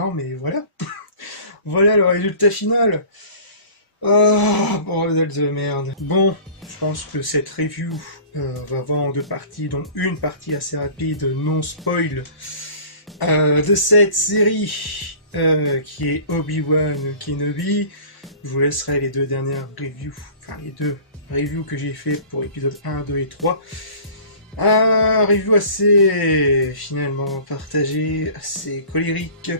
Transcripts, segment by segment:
Non, mais voilà. Voilà le résultat final. Ah, bordel de merde. Bon, je pense que cette review va avoir en deux parties, dont une partie assez rapide, non spoil, de cette série qui est Obi-Wan Kenobi. Je vous laisserai les deux dernières reviews, enfin les deux reviews que j'ai fait pour épisodes 1, 2 et 3. Un review assez finalement partagé, assez colérique,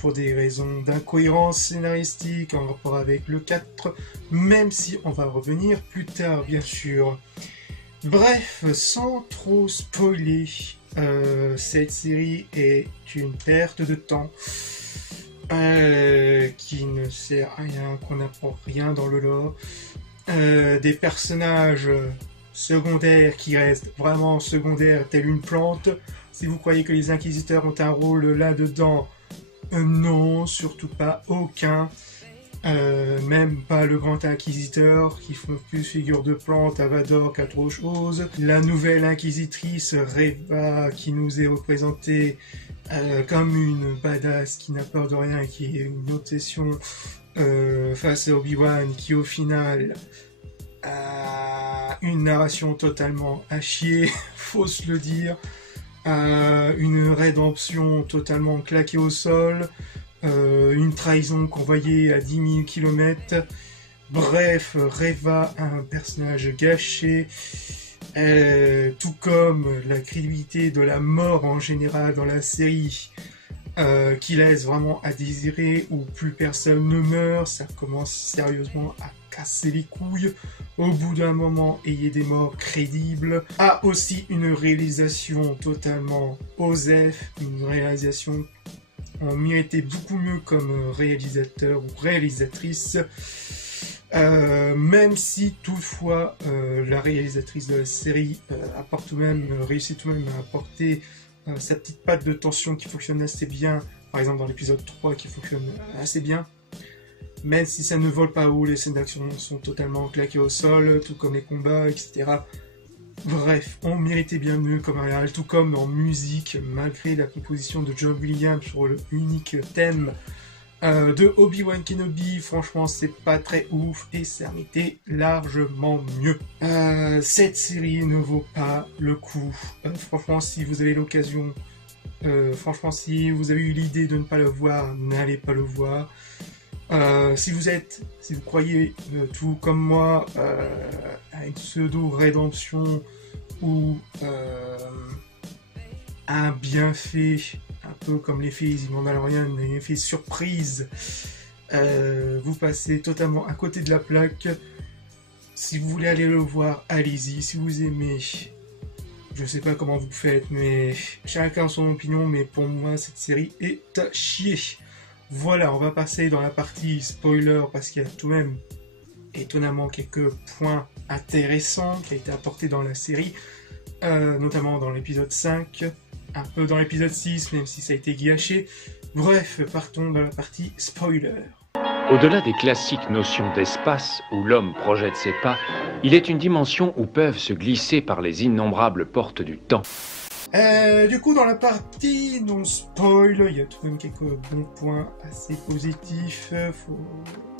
pour des raisons d'incohérence scénaristique en rapport avec le 4, même si on va revenir plus tard bien sûr. Bref, sans trop spoiler, cette série est une perte de temps qui ne sert à rien, qu'on n'apprend rien dans le lore, des personnages secondaires qui restent vraiment secondaires tels une plante. Si vous croyez que les inquisiteurs ont un rôle là-dedans, non, surtout pas, aucun. Même pas le grand inquisiteur, qui font plus figure de plante à Vador qu'à trop chose. La nouvelle inquisitrice Reva, qui nous est représentée comme une badass qui n'a peur de rien et qui est une obsession face à Obi-Wan, qui au final a une narration totalement à chier, faut se le dire. Une rédemption totalement claquée au sol, une trahison qu'on voyait à 10 000 km. Bref, Reva, un personnage gâché, tout comme la crédibilité de la mort en général dans la série, qui laisse vraiment à désirer, où plus personne ne meurt. Ça commence sérieusement à casser les couilles. Au bout d'un moment, ayez des morts crédibles. A aussi une réalisation totalement OSEF, une réalisation, on méritait beaucoup mieux comme réalisateur ou réalisatrice. Même si toutefois la réalisatrice de la série réussit tout de même à apporter sa petite patte de tension qui fonctionne assez bien, par exemple dans l'épisode 3 qui fonctionne assez bien. Même si ça ne vole pas haut, les scènes d'action sont totalement claquées au sol, tout comme les combats, etc. Bref, on méritait bien mieux comme réal, tout comme en musique, malgré la composition de John Williams sur le unique thème de Obi-Wan Kenobi. Franchement, c'est pas très ouf et ça méritait largement mieux. Cette série ne vaut pas le coup. Franchement, si vous avez l'occasion, franchement, si vous avez eu l'idée de ne pas le voir, n'allez pas le voir. Si vous croyez tout comme moi à une pseudo-rédemption ou un bienfait, un peu comme l'effet The Mandalorian, un effet surprise, vous passez totalement à côté de la plaque. Si vous voulez aller le voir, allez-y. Si vous aimez, je sais pas comment vous faites, mais chacun son opinion, mais pour moi cette série est à chier. Voilà, on va passer dans la partie spoiler parce qu'il y a tout de même étonnamment quelques points intéressants qui ont été apportés dans la série, notamment dans l'épisode 5, un peu dans l'épisode 6, même si ça a été gâché. Bref, partons dans la partie spoiler. Au-delà des classiques notions d'espace où l'homme projette ses pas, il est une dimension où peuvent se glisser par les innombrables portes du temps. Du coup, dans la partie non spoil, il y a tout de même quelques bons points assez positifs,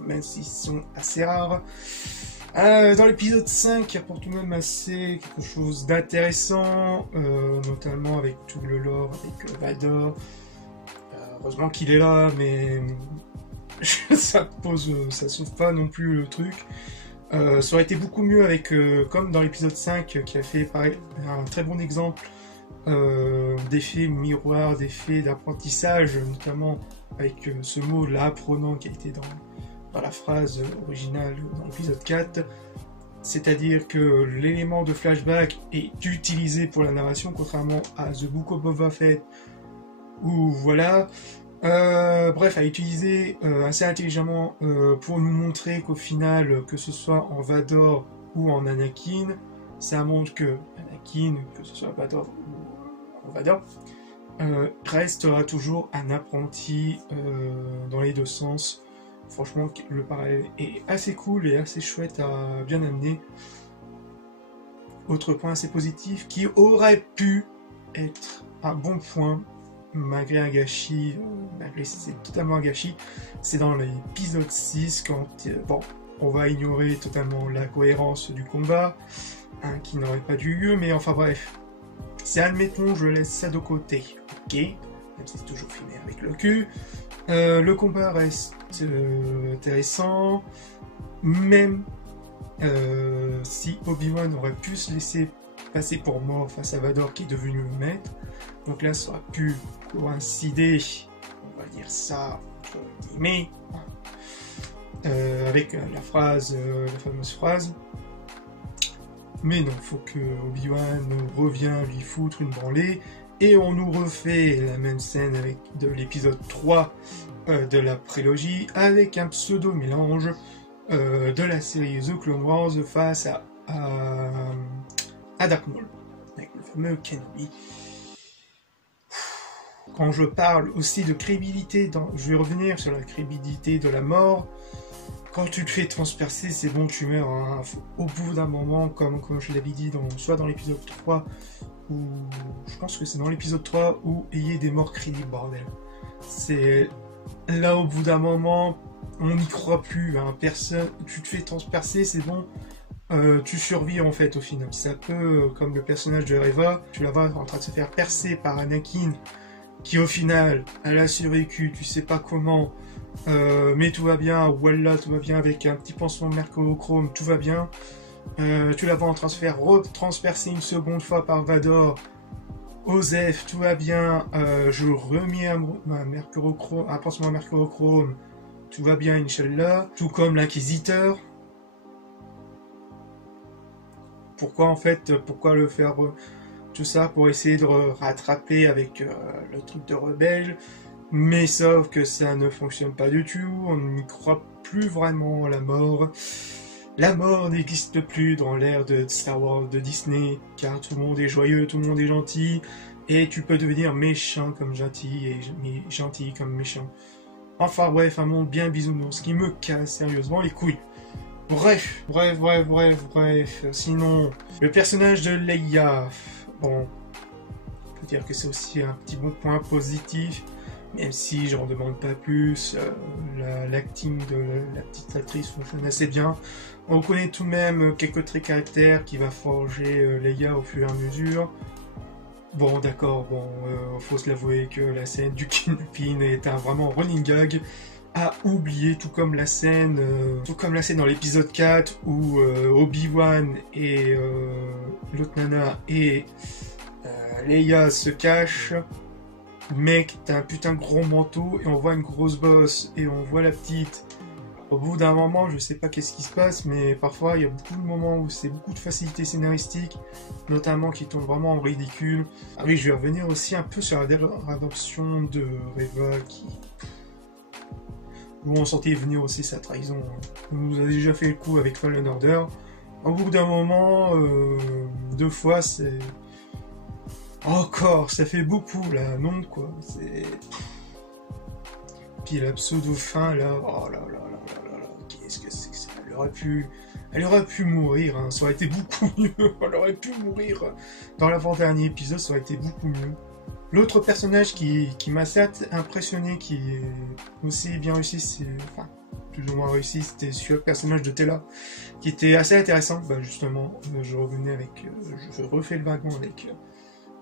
même s'ils sont assez rares. Dans l'épisode 5, il apporte tout de même assez quelque chose d'intéressant, notamment avec tout le lore, avec Vador. Heureusement qu'il est là, mais ça sauve pas non plus le truc. Ça aurait été beaucoup mieux avec, comme dans l'épisode 5, qui a fait pareil, un très bon exemple d'effets miroirs, d'effets d'apprentissage, notamment avec ce mot l'apprenant qui a été dans la phrase originale dans l'épisode 4, c'est-à-dire que l'élément de flashback est utilisé pour la narration, contrairement à The Book of Boba Fett, où voilà, bref, à utiliser assez intelligemment pour nous montrer qu'au final, que ce soit en Vador ou en Anakin, ça montre que Anakin, que ce soit Vador ou en Vador, restera toujours un apprenti dans les deux sens. Franchement, le parallèle est assez cool et assez chouette à bien amener. Autre point assez positif qui aurait pu être un bon point, malgré un gâchis, malgré c'est totalement un gâchis, c'est dans l'épisode 6 quand, bon, on va ignorer totalement la cohérence du combat, hein, qui n'aurait pas dû lieu, mais enfin bref, c'est admettons, je laisse ça de côté, ok, même si c'est toujours filmé avec le cul, le combat reste intéressant, même si Obi-Wan aurait pu se laisser passer pour mort face à Vador qui est devenu le maître, donc là ça aurait pu coïncider, on va dire ça entre guillemets, avec la fameuse phrase, mais non, faut que Obi-Wan revienne lui foutre une branlée, et on nous refait la même scène avec de l'épisode 3 de la prélogie, avec un pseudo-mélange de la série The Clone Wars face à Dark Maul, avec le fameux Kenobi. Quand je parle aussi de crédibilité, je vais revenir sur la crédibilité de la mort. Quand tu te fais transpercer, c'est bon, tu meurs. Hein. Au bout d'un moment, comme je l'avais dit, soit dans l'épisode 3, ou je pense que c'est dans l'épisode 3, où ayez des morts crédibles, bordel. C'est là, au bout d'un moment, on n'y croit plus. Hein. Tu te fais transpercer, c'est bon. Tu survis en fait au final. C'est un peu comme le personnage de Reva. Tu la vois en train de se faire percer par Anakin, qui au final, elle a survécu, tu sais pas comment, mais tout va bien, voilà, tout va bien, avec un petit pansement mercurochrome, tout va bien. Tu la vois en train de se faire retranspercer une seconde fois par Vador. Osef, tout va bien, je remets un pansement mercurochrome, tout va bien, Inch'Allah. Tout comme l'Inquisiteur. Pourquoi le faire tout ça pour essayer de rattraper avec le truc de rebelle, mais sauf que ça ne fonctionne pas du tout, on n'y croit plus vraiment à la mort. La mort n'existe plus dans l'ère de Star Wars, de Disney, car tout le monde est joyeux, tout le monde est gentil, et tu peux devenir méchant comme gentil, et gentil comme méchant. Enfin bref, un monde bien bisounours qui me casse sérieusement les couilles. Bref. Sinon, le personnage de Leia, bon, on peut dire que c'est aussi un petit bon point positif, même si j'en demande pas plus. L'acting de la petite actrice fonctionne assez bien. On connaît tout de même quelques traits caractères qui va forger Leia au fur et à mesure. Bon, d'accord, faut se l'avouer que la scène du kidnapping est un vraiment running gag à oublier, tout comme la scène dans l'épisode 4 où Obi-Wan et l'autre nana et Leia se cachent. Mec, t'as un putain de gros manteau et on voit une grosse bosse et on voit la petite. Au bout d'un moment, je sais pas qu'est-ce qui se passe, mais parfois il y a beaucoup de moments où c'est beaucoup de facilité scénaristique, notamment qui tombent vraiment en ridicule. Ah oui, je vais revenir aussi un peu sur la rédemption de Reva où on sentait venir aussi sa trahison. On nous a déjà fait le coup avec Fallen Order. Au bout d'un moment, 2 fois, c'est... Encore, ça fait beaucoup, là, non, quoi. C'est... Puis la pseudo-fin, là, oh là là là là là, qu'est-ce que c'est que ça? Elle aurait pu mourir, hein. Ça aurait été beaucoup mieux. Elle aurait pu mourir dans l'avant-dernier épisode, ça aurait été beaucoup mieux. L'autre personnage qui m'a assez impressionné, qui est aussi bien réussi, enfin, plus ou moins réussi, c'était le personnage de Tela, qui était assez intéressant. Bah justement, je refais le wagon avec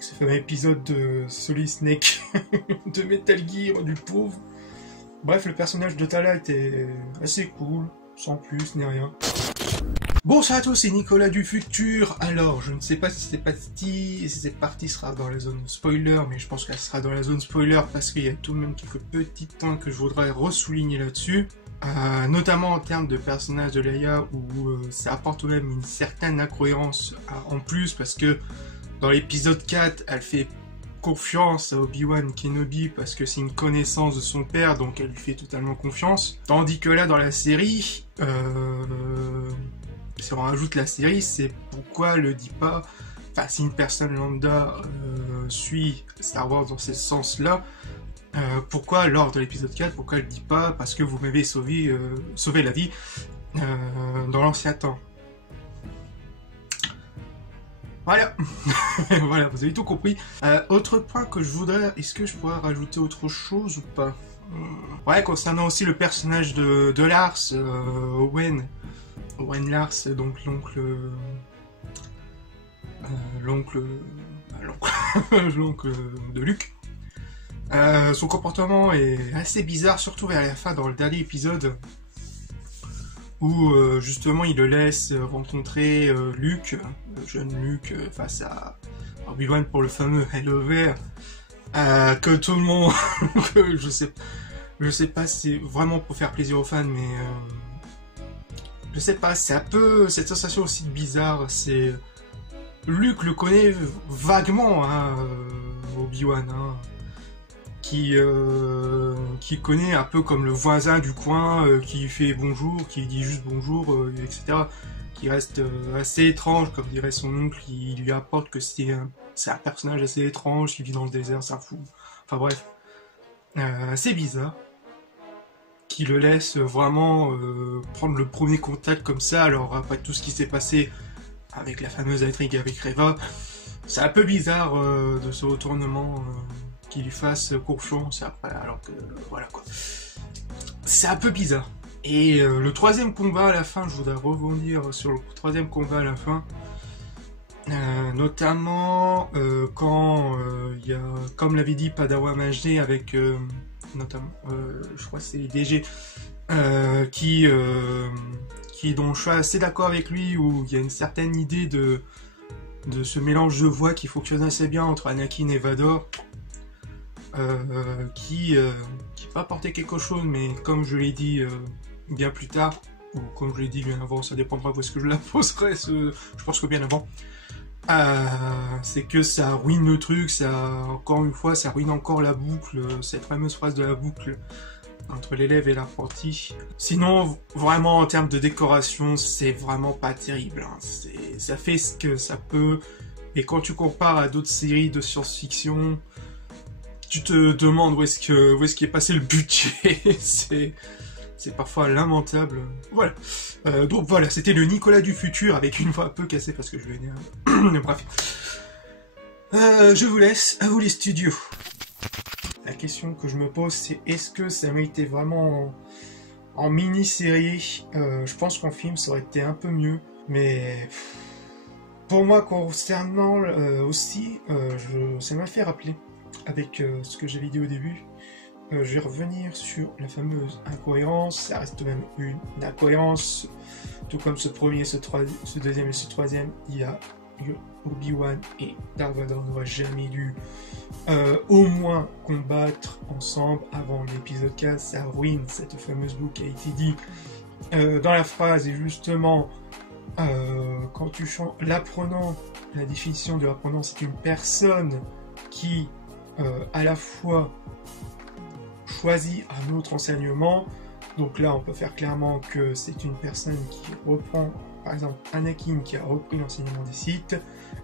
ce fameux épisode de Solid Snake de Metal Gear, du pauvre. Bref, le personnage de Tala était assez cool, sans plus ni rien. Bonsoir à tous, c'est Nicolas du futur. Alors, je ne sais pas si cette partie sera dans la zone spoiler, mais je pense qu'elle sera dans la zone spoiler parce qu'il y a tout de même quelques petits points que je voudrais ressouligner là-dessus. Notamment en termes de personnage de Leia, où ça apporte tout de même une certaine incohérence en plus, parce que dans l'épisode 4, elle fait confiance à Obi-Wan Kenobi parce que c'est une connaissance de son père, donc elle lui fait totalement confiance. Tandis que là, dans la série, si on rajoute la série, c'est pourquoi elle le dit pas. Enfin, si une personne lambda suit Star Wars dans ce sens-là, pourquoi lors de l'épisode 4, pourquoi elle dit pas parce que vous m'avez sauvé la vie dans l'ancien temps. Dans l'ancien temps, Voilà. Voilà, vous avez tout compris. Autre point que je voudrais... Est-ce que je pourrais rajouter autre chose ou pas? Ouais, concernant aussi le personnage de Lars, Owen Lars, donc l'oncle de Luke. Son comportement est assez bizarre, surtout vers la fin, dans le dernier épisode, où justement il le laisse rencontrer Luke, le jeune Luke, face à Obi-Wan pour le fameux Hello There, que tout le monde, que je sais pas si c'est vraiment pour faire plaisir aux fans, mais je sais pas, c'est un peu cette sensation aussi bizarre. C'est Luke le connaît vaguement, hein, Obi-Wan, hein, qui connaît un peu comme le voisin du coin, qui fait bonjour, qui dit juste bonjour, etc. Qui reste assez étrange, comme dirait son oncle, qui lui apporte que c'est un personnage assez étrange, qui vit dans le désert, c'est un fou. Enfin bref, assez bizarre. Qui le laisse vraiment prendre le premier contact comme ça, alors après tout ce qui s'est passé avec la fameuse intrigue avec Reva, c'est un peu bizarre de ce retournement qu'il lui fasse confiance après, alors que voilà quoi. C'est un peu bizarre. Et le troisième combat à la fin, je voudrais rebondir sur le troisième combat à la fin, notamment quand il y a, comme l'avait dit Padawan HD avec notamment, je crois que c'est DG, dont je suis assez d'accord avec lui, où il y a une certaine idée de ce mélange de voix qui fonctionne assez bien entre Anakin et Vador, qui peut apporter quelque chose, mais comme je l'ai dit bien plus tard, ou comme je l'ai dit bien avant, ça dépendra où est-ce que je la poserai, je pense que bien avant, c'est que ça ruine le truc, encore une fois, ça ruine encore la boucle, cette fameuse phrase de la boucle entre l'élève et l'apprenti. Sinon, vraiment, en termes de décoration, c'est vraiment pas terrible, hein. Ça fait ce que ça peut, et quand tu compares à d'autres séries de science-fiction, tu te demandes où est-ce qu'est passé le budget. C'est parfois lamentable. Voilà. Donc voilà, c'était le Nicolas du futur avec une voix un peu cassée parce que je venais... Bref. Je vous laisse, à vous les studios. La question que je me pose, c'est est-ce que ça méritait vraiment en mini-série? Je pense qu'en film, ça aurait été un peu mieux. Mais pour moi, concernant aussi, ça m'a fait rappeler avec ce que j'avais dit au début. Je vais revenir sur la fameuse incohérence. Ça reste même une incohérence. Tout comme ce premier, ce deuxième et ce troisième, il y a Obi-Wan et Darth Vader n'auraient jamais dû au moins combattre ensemble avant l'épisode 4. Ça ruine cette fameuse boucle qui a été dit dans la phrase. Et justement, quand tu chantes l'apprenant, la définition de l'apprenant, c'est une personne qui à la fois choisit un autre enseignement. Donc là, on peut faire clairement que c'est une personne qui reprend, par exemple, Anakin qui a repris l'enseignement des Sith,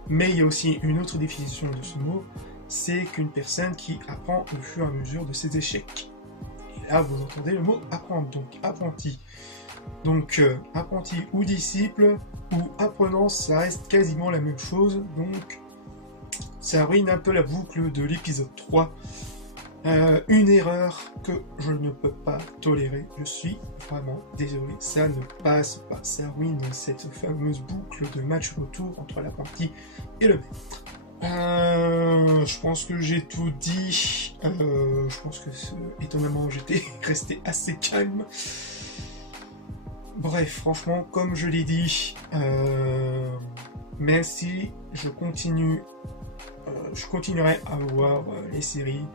mais il y a aussi une autre définition de ce mot, c'est qu'une personne qui apprend au fur et à mesure de ses échecs. Et là, vous entendez le mot apprendre, donc apprenti. Donc, apprenti ou disciple, ou apprenant, ça reste quasiment la même chose, donc ça ruine un peu la boucle de l'épisode 3. Une erreur que je ne peux pas tolérer, je suis vraiment désolé, ça ne passe pas, ça ruine cette fameuse boucle de match retour entre l'apprenti et le maître. Je pense que j'ai tout dit, je pense que étonnamment j'étais resté assez calme. Bref, franchement, comme je l'ai dit, même si je continuerai à voir les séries,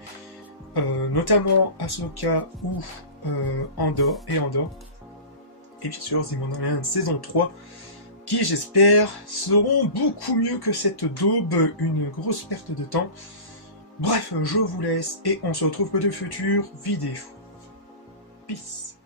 notamment Ahsoka ou Andor, et bien sûr The Mandalorian saison 3, qui j'espère seront beaucoup mieux que cette daube, une grosse perte de temps. Bref, je vous laisse et on se retrouve pour de futures vidéos. Peace.